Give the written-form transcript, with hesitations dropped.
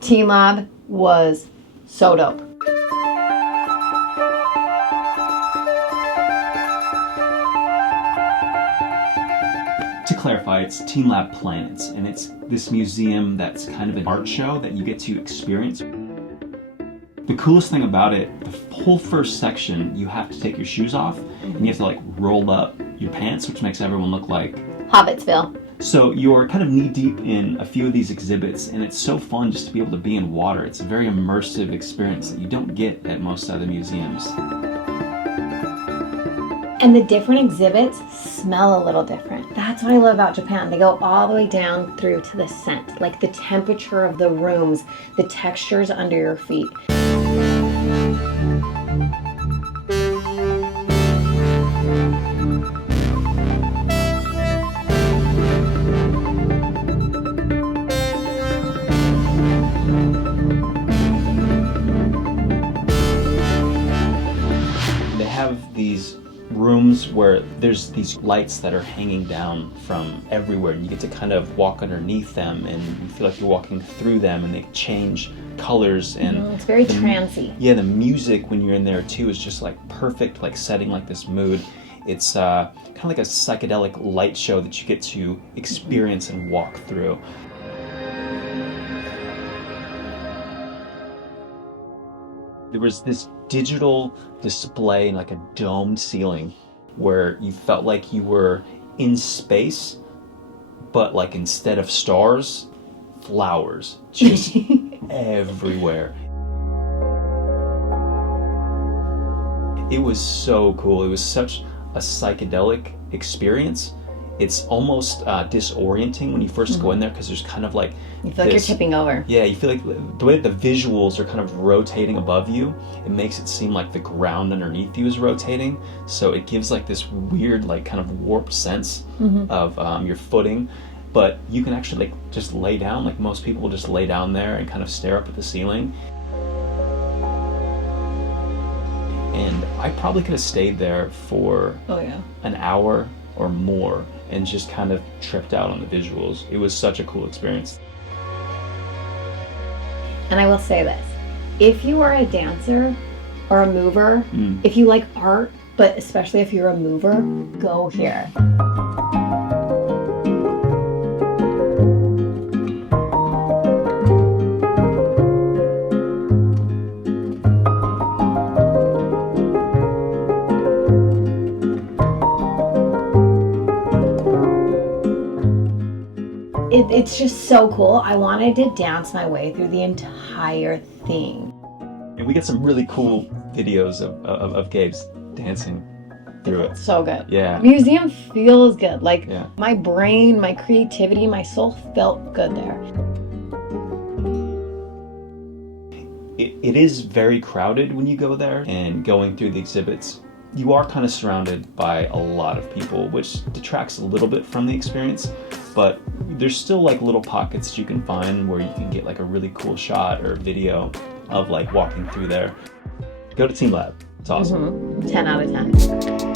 TeamLab was so dope. To clarify, it's TeamLab Planets, and it's this museum that's kind of an art show that you get to experience. The coolest thing about it, the whole first section, you have to take your shoes off, and you have to like roll up your pants, which makes everyone look like Hobbitsville. So you're kind of knee-deep in a few of these exhibits, and it's so fun just to be able to be in water. It's a very immersive experience that you don't get at most other museums. And the different exhibits smell a little different. That's what I love about Japan. They go all the way down through to the scent, like the temperature of the rooms, the textures under your feet. They have these rooms where there's these lights that are hanging down from everywhere, and you get to kind of walk underneath them, and you feel like you're walking through them, and they change colors, and it's very trancy. Yeah, the music when you're in there too is just like perfect, like setting like this mood. It's kind of like a psychedelic light show that you get to experience and walk through. There was this digital display in like a domed ceiling where you felt like you were in space, but like instead of stars, flowers just everywhere. It was so cool. It was such a psychedelic experience. It's almost disorienting when you first go in there because there's kind of like you feel like you're tipping over. Yeah, you feel like the way that the visuals are kind of rotating above you, it makes it seem like the ground underneath you is rotating. So it gives like this weird, like kind of warped sense of your footing. But you can actually like just lay down, like most people will just lay down there and kind of stare up at the ceiling. And I probably could have stayed there for an hour or more and just kind of tripped out on the visuals. It was such a cool experience. And I will say this, if you are a dancer or a mover, if you like art, but especially if you're a mover, go here. It's just so cool. I wanted to dance my way through the entire thing. And we get some really cool videos of Gabe's dancing through it. So good. Yeah. Museum feels good. Like my brain, my creativity, my soul felt good there. It is very crowded when you go there, and going through the exhibits, you are kind of surrounded by a lot of people, which detracts a little bit from the experience. But there's still like little pockets you can find where you can get like a really cool shot or video of like walking through there. Go to TeamLab. It's awesome. 10 out of 10.